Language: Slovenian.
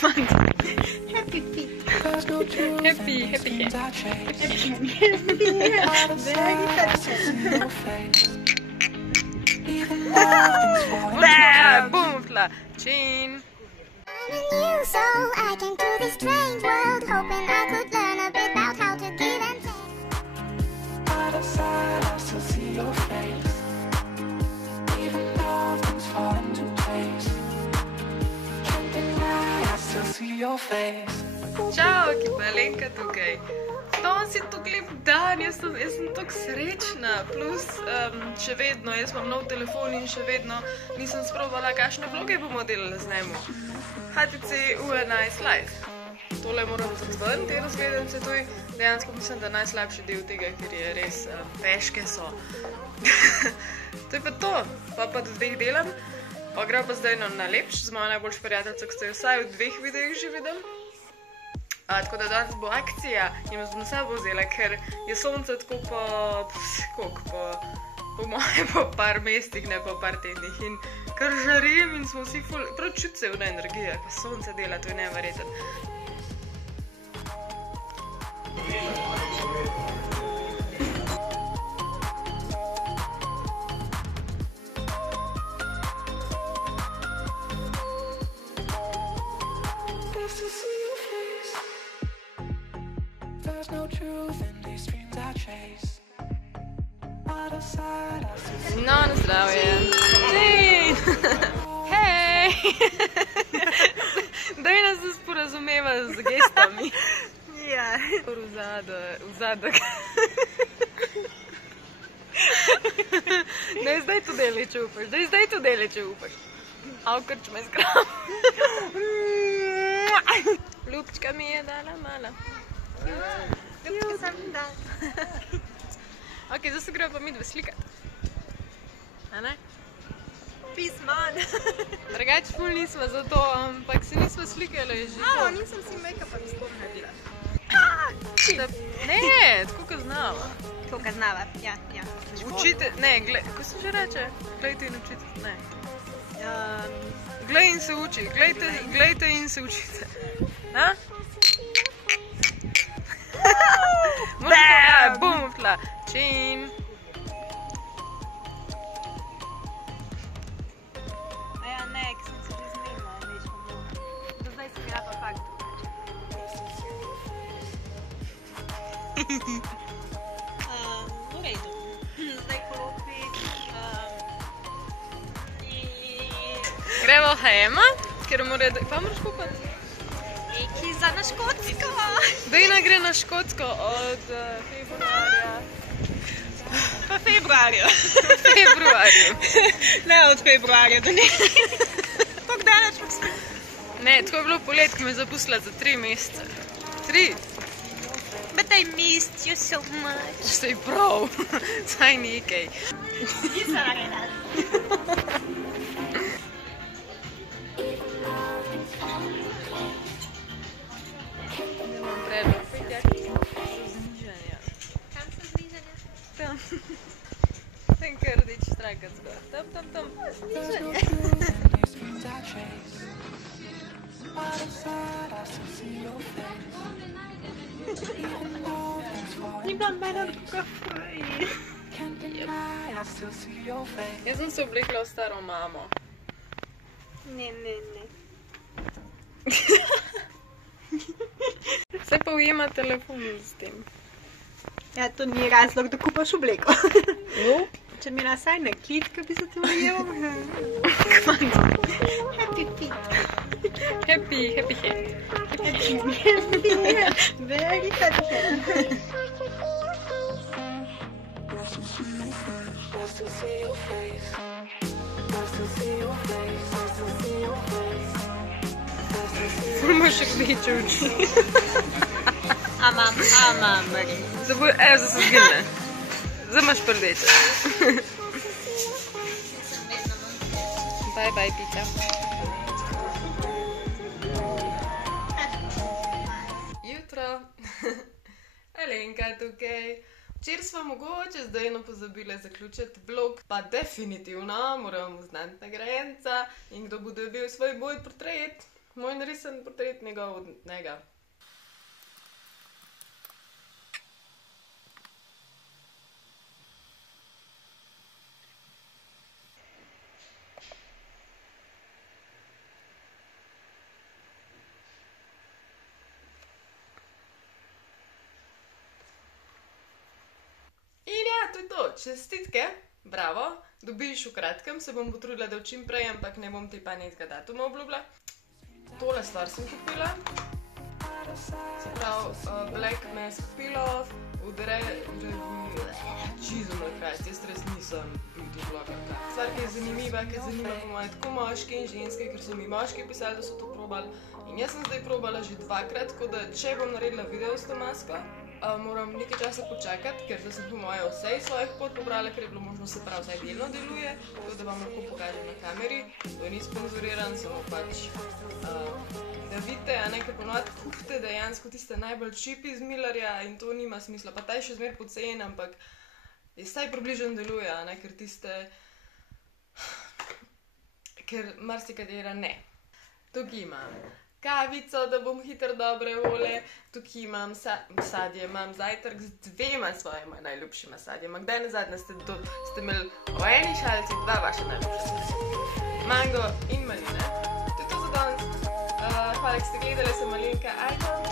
Happy feet. Happy hair. Very Boomfla. Chin. You, so I came to this strange world, hoping I could learn a bit about how to give and take. Out of sight, I still see your face. Even though things fall into place, can't deny, I still see your face. Čau, ekipa, Alenka tukaj. Danes je to lep dan, jaz sem tako srečna, plus še vedno, jaz imam nov telefon in še vedno nisem sprobala, kakšne vloge bomo delali z njemu. HTC U11 Live. Tole moram tudi ven, te razgledance tuj. Dejansko mislim, da najslabši del tega, ker je res težke so. To je pa to, pa do 2 delam. Pa gre pa zdaj na lepš z mojo najboljšo prijateljico, ki ste jo vsaj v 2 videih že videli. Tako da danes bo akcija in vas bom s sabo vzela, ker je sonce tako po moje po par mestih, ne po par tednih in kar žarim in smo vsi prav čuti se vna energija, pa sonce dela, to je neverjeten. There's no truth in these dreams I chase. Out of sight, I still see No, na zdravje. Jane! Hej! Daj nas se sporazumeva z gestami. Ja. V zadek. Daj zdaj to deli, če upaš. Avkrč me zgram. Ljubčka mi je dala mala. Ljubčka sem dala. Ok, zdaj se gremo pa midve slikati. A ne? Pisman. Drugač ful nisva za to, ampak se nisva slikali že to. Nisem si make-upa sploh naredila. Ne, tako kot znava. Tako kaznava, ja. Učite, ne, ko se že reče? Glejte in učite, ne. Glej in se uči, glejte in se učite. Ha? Boomfla. Chin. A ja, ne, ker sem se že zmenila, večko bilo. Do zdaj sem bila pa fakt. V redu. Zdaj klopi. Gremo hema, ker mora... Pa moraš kupati? Eki za na Škotsko. Dejna gre na Škotsko od februarja. Pa februarju. Ne od februarja do nekaj. Koliko daleč pa smo? Ne, tako je bilo polet, ki me je zapustila za 3 mesece. 3? But I missed you so much. Sej prav, saj nekaj. Nisem naredila. Imam predlog, petjaki so znižanja. Kam so znižanja? Tam. Tam kar rdeč štrajkac gor. Tam. Znižanja. these dreams I chase. Out of sight, I still see your face. Even though things fall into Nimam mene kafe. can't deny, I still see your face. Jaz sem se oblekla v staro mamo. Ne. Se pa ujema telefon s tem. Ja, to ni razlog, da kupaš obleko. Nope. Če mi nasaj na kit, ko bi se ti ujel. Happy feet. Happy head. Very happy head. I still see your face. I still see your face. I still see your face. Ful imaš rdeče oči. Amam. Zdaj se zgine. Zdaj imaš prdeče. Bye, Pica. Jutro. Alenka tukaj. Včeraj smo mogoče zdaj pozabile zaključiti vlog, pa definitivno moramo znati nagrajenca in kdo bo dobil svoj moj portret. Moj narisen portret njegov od njega. To je to, čestitke, bravo, dobiš v kratkem, se bom potrudila, da čim prej, ampak ne bom ti pa nekega datuma obljubila. Tole stvar sem kupila, se pravi Black Mask Peel-Off, jaz res nisem beauty blogerka. Stvar, ki je zanimiva, ki zanima po moje tako moške in ženske, ker so mi moški pisali, da so to probali. In jaz sem zdaj probala že dvakrat, tako da če bom naredila video s to masko, moram nekaj časa počakati, ker da sem po moje vse iz svojih pot pobrala, ker je bilo možno, se pravi, vsaj delno deluje, tako da vam lahko pokažem na kameri. To ni sponzoriran, samo pač, da vidite, a ne, ker ponovadi kupite dejansko tiste najbolj cheap iz Millerja in to nima smisla. Pa ta je še zmer pocen, ampak je vsaj približno deluje, a ne, ker tiste, ker marsikatera ne. Tukaj imam kavico, da bom hitro dobre volje, tukaj imam sadje, imam zajtrk z dvema svojima najljubšima sadjema. Kdaj nazadnje ste imeli v eni šalici dva vaša najljubša sadja? Mango in maline. To je to za danes. Hvala, ki ste gledali, sem Malinka.